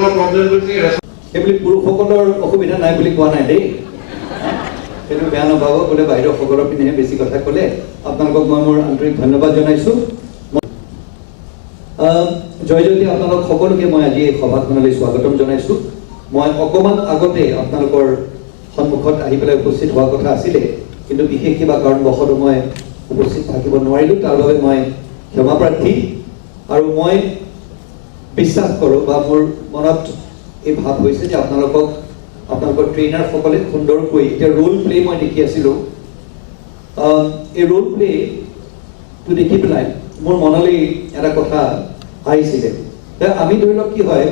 সেইবুলি পুৰুষসকলৰ অসুবিধা নাই বুলি কোৱা নাই দেই, সেইটো বেয়া নাপাব। বোলে বাহিৰসকলৰ পিনেহে বেছি কথা ক'লে। আপোনালোকক মই মোৰ আন্তৰিক ধন্যবাদ জনাইছোঁ। জয়জ্যোতি আপোনালোক সকলোকে মই আজি এই সভাখনলৈ স্বাগতম জনাইছোঁ। মই অকণমান আগতে আপোনালোকৰ সন্মুখত আহি পেলাই উপস্থিত হোৱাৰ কথা আছিলে, কিন্তু বিশেষ কিবা কাৰণবশতঃ মই উপস্থিত থাকিব নোৱাৰিলোঁ। তাৰ বাবে মই ক্ষমা প্ৰাৰ্থী। আৰু মই বিশ্বাস কৰোঁ বা মোৰ মনত এই ভাৱ হৈছে যে আপোনালোকৰ ট্ৰেইনাৰসকলে সুন্দৰকৈ এতিয়া ৰোল প্লে মই দেখি আছিলোঁ। এই ৰোল প্লেটো দেখি পেলাই মোৰ মনলৈ এটা কথা আহিছিলে। আমি ধৰি লওক কি হয়,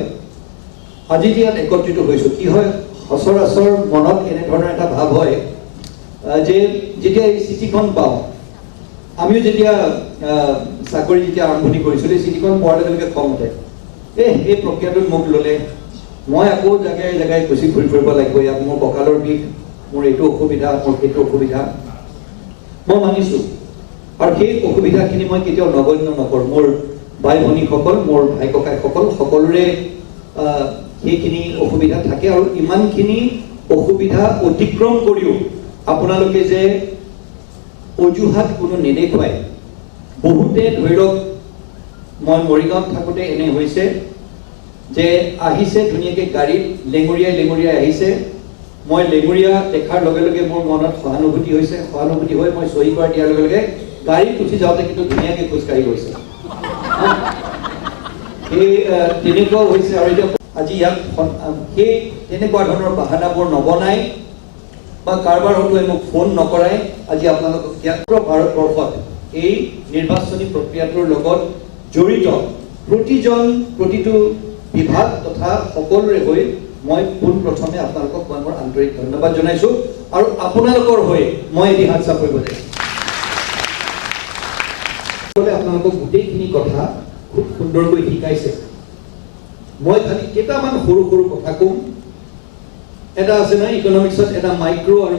আজি যে ইয়াত একত্ৰিত হৈছোঁ, কি হয় সচৰাচৰ মনত এনেধৰণৰ এটা ভাৱ হয় যে যেতিয়া এই চিঠিখন পাওঁ, আমিও যেতিয়া চাকৰি যেতিয়া আৰম্ভণি কৰিছিলোঁ, এই চিঠিখন পোৱাৰ লগে লগে খং উঠে। এই প্ৰক্ৰিয়াটোত মোক ল'লে, মই আকৌ জেগাই জেগাই গুচি ঘূৰি ফুৰিব লাগিব, ইয়াত মোৰ কঁকালৰ বিষ, মোৰ এইটো অসুবিধা, মোৰ সেইটো অসুবিধা। মই মানিছোঁ, আৰু সেই অসুবিধাখিনি মই কেতিয়াও নগণ্য নকৰোঁ। মোৰ বাই ভনীসকল, মোৰ ভাই ককাইসকল সকলোৰে সেইখিনি অসুবিধা থাকে। আৰু ইমানখিনি অসুবিধা অতিক্ৰম কৰিও আপোনালোকে যে অজুহাত কোনো নেদেখুৱায়। বহুতে ধৰি লওক, মই মৰিগাঁৱত থাকোঁতে এনে হৈছে যে আহিছে ধুনীয়াকৈ গাড়ীত লেঙুৰিয়াই আহিছে। মই লেঙুৰীয়া দেখাৰ লগে লগে মোৰ মনত সহানুভূতি হৈছে। সহানুভূতি হৈ মই চহী কৰা দিয়াৰ লগে লগে গাড়ীত উঠি যাওঁতে কিন্তু ধুনীয়াকৈ খোজকাঢ়ি গৈছে। সেই তেনেকুৱাও হৈছে। আৰু এতিয়া আজি ইয়াত সেই তেনেকুৱা ধৰণৰ বাহানাবোৰ নবনাই বা কাৰোবাৰ হয়তো মোক ফোন নকৰাই আজি আপোনালোকক ভাৰতবৰ্ষত এই নিৰ্বাচনী প্ৰক্ৰিয়াটোৰ লগত জড়িত প্ৰতিটো বিভাগ তথা সকলোৰে হৈ মই পোনপ্ৰথমে আপোনালোকক মই মোৰ আন্তৰিক ধন্যবাদ জনাইছোঁ। আৰু আপোনালোকৰ হৈ মই এটি হাত চাপৰি বজাইছোঁ। আপোনালোকক গোটেইখিনি কথা খুব সুন্দৰকৈ শিকাইছে। মই খালি কেইটামান সৰু সৰু কথা ক'ম। এটা আছে নহয় ইকনমিক্সত, এটা মাইক্ৰ' আৰু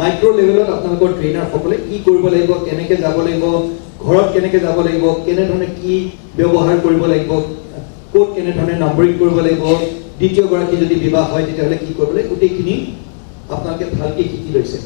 মাইক্ৰ' লেভেলত আপোনালোকৰ ট্ৰেইনাৰসকলে কি কৰিব লাগিব, কেনেকৈ যাব লাগিব, ঘৰত কেনেকৈ যাব লাগিব, কেনেধৰণে কি ব্যৱহাৰ কৰিব লাগিব, ক'ত কেনেধৰণে নম্বৰিং কৰিব লাগিব, দ্বিতীয়গৰাকী যদি বিবাহ হয় তেতিয়াহ'লে কি কৰিব লাগিব, গোটেইখিনি আপোনালোকে ভালকৈ শিকি লৈছে।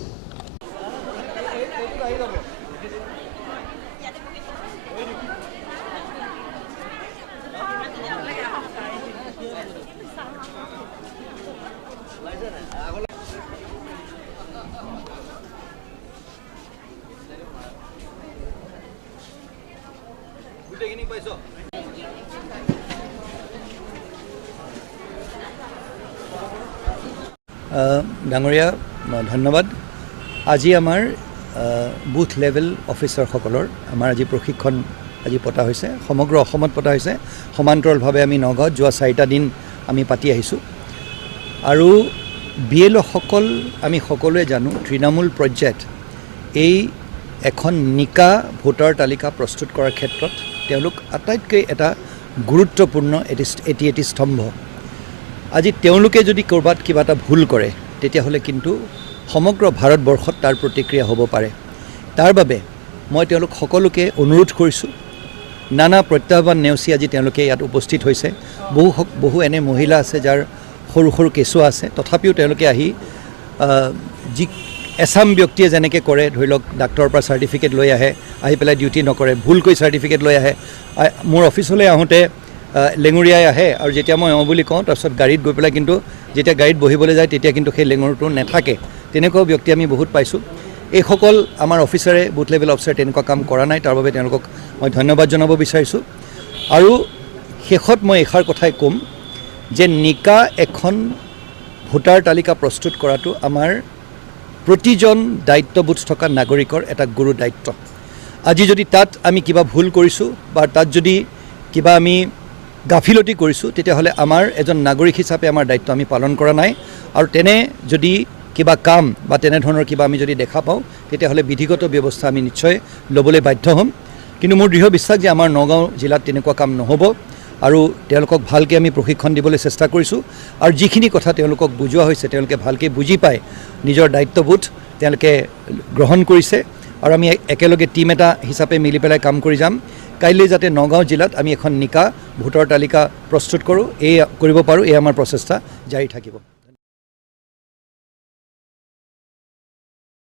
ডাঙৰীয়া ধন্যবাদ। আজি আমাৰ বুথ লেভেল অফিচাৰসকলৰ আমাৰ আজি প্ৰশিক্ষণ আজি পতা হৈছে, সমগ্ৰ অসমত পতা হৈছে। সমান্তৰালভাৱে আমি নগাঁৱত যোৱা 4টা দিন আমি পাতি আহিছোঁ। আৰু BLOসকল আমি সকলোৱে জানো তৃণমূল পৰ্যায়ত এই এখন নিকা ভোটাৰ তালিকা প্ৰস্তুত কৰাৰ ক্ষেত্ৰত তেওঁলোক আটাইতকৈ এটা গুৰুত্বপূৰ্ণ এটি স্তম্ভ। আজি তেওঁলোকে যদি ক'ৰবাত কিবা এটা ভুল কৰে তেতিয়াহ'লে কিন্তু সমগ্ৰ ভাৰতবৰ্ষত তাৰ প্ৰতিক্ৰিয়া হ'ব পাৰে। তাৰ বাবে মই তেওঁলোক সকলোকে অনুৰোধ কৰিছোঁ, নানা প্ৰত্যাহ্বান নেওচি আজি তেওঁলোকে ইয়াত উপস্থিত হৈছে। বহু এনে মহিলা আছে যাৰ সৰু সৰু কেঁচুৱা আছে, তথাপিও তেওঁলোকে আহি যি এছাম ব্যক্তিয়ে যেনেকৈ কৰে, ধৰি লওক ডাক্তৰৰ পৰা চাৰ্টিফিকেট লৈ আহি পেলাই ডিউটি নকৰে, ভুলকৈ চাৰ্টিফিকেট লৈ আহে। মোৰ অফিচলৈ আহোঁতে লেঙুৰীয়াই আহে, আৰু যেতিয়া মই বুলি কওঁ তাৰপিছত গাড়ীত গৈ পেলাই কিন্তু যেতিয়া গাড়ীত বহিবলৈ যায় তেতিয়া কিন্তু সেই লেঙুৰটো নাথাকে। তেনেকুৱাও ব্যক্তি আমি বহুত পাইছোঁ। এইসকল আমাৰ অফিচাৰে, বুথ লেভেল অফিচাৰে তেনেকুৱা কাম কৰা নাই। তাৰ বাবে তেওঁলোকক মই ধন্যবাদ জনাব বিচাৰিছোঁ। আৰু শেষত মই এষাৰ কথাই ক'ম যে নিকা এখন ভোটাৰ তালিকা প্ৰস্তুত কৰাটো আমাৰ প্ৰতিজন দায়িত্ববোধ থকা নাগৰিকৰ এটা গুৰু দায়িত্ব। আজি যদি তাত আমি কিবা ভুল কৰিছোঁ বা তাত যদি কিবা আমি গাফিলতি কৰিছোঁ তেতিয়াহ'লে আমাৰ এজন নাগৰিক হিচাপে আমাৰ দায়িত্ব আমি পালন কৰা নাই। আৰু তেনে যদি কিবা কাম বা তেনেধৰণৰ কিবা আমি যদি দেখা পাওঁ তেতিয়াহ'লে বিধিগত ব্যৱস্থা আমি নিশ্চয় ল'বলৈ বাধ্য হ'ম। কিন্তু মোৰ দৃঢ় বিশ্বাস যে আমাৰ নগাঁও জিলাত তেনেকুৱা কাম নহ'ব। আৰু তেওঁলোকক ভালকৈ আমি প্ৰশিক্ষণ দিবলৈ চেষ্টা কৰিছোঁ। আৰু যিখিনি কথা তেওঁলোকক বুজোৱা হৈছে তেওঁলোকে ভালকৈ বুজি পায়, নিজৰ দায়িত্ববোধ তেওঁলোকে গ্ৰহণ কৰিছে। আৰু আমি একেলগে টীম এটা হিচাপে মিলি পেলাই কাম কৰি যাম কাইলৈ যাতে নগাঁও জিলাত আমি এখন নিকা ভোটৰ তালিকা প্ৰস্তুত কৰোঁ কৰিব পাৰোঁ এই আমাৰ প্ৰচেষ্টা জাৰি থাকিব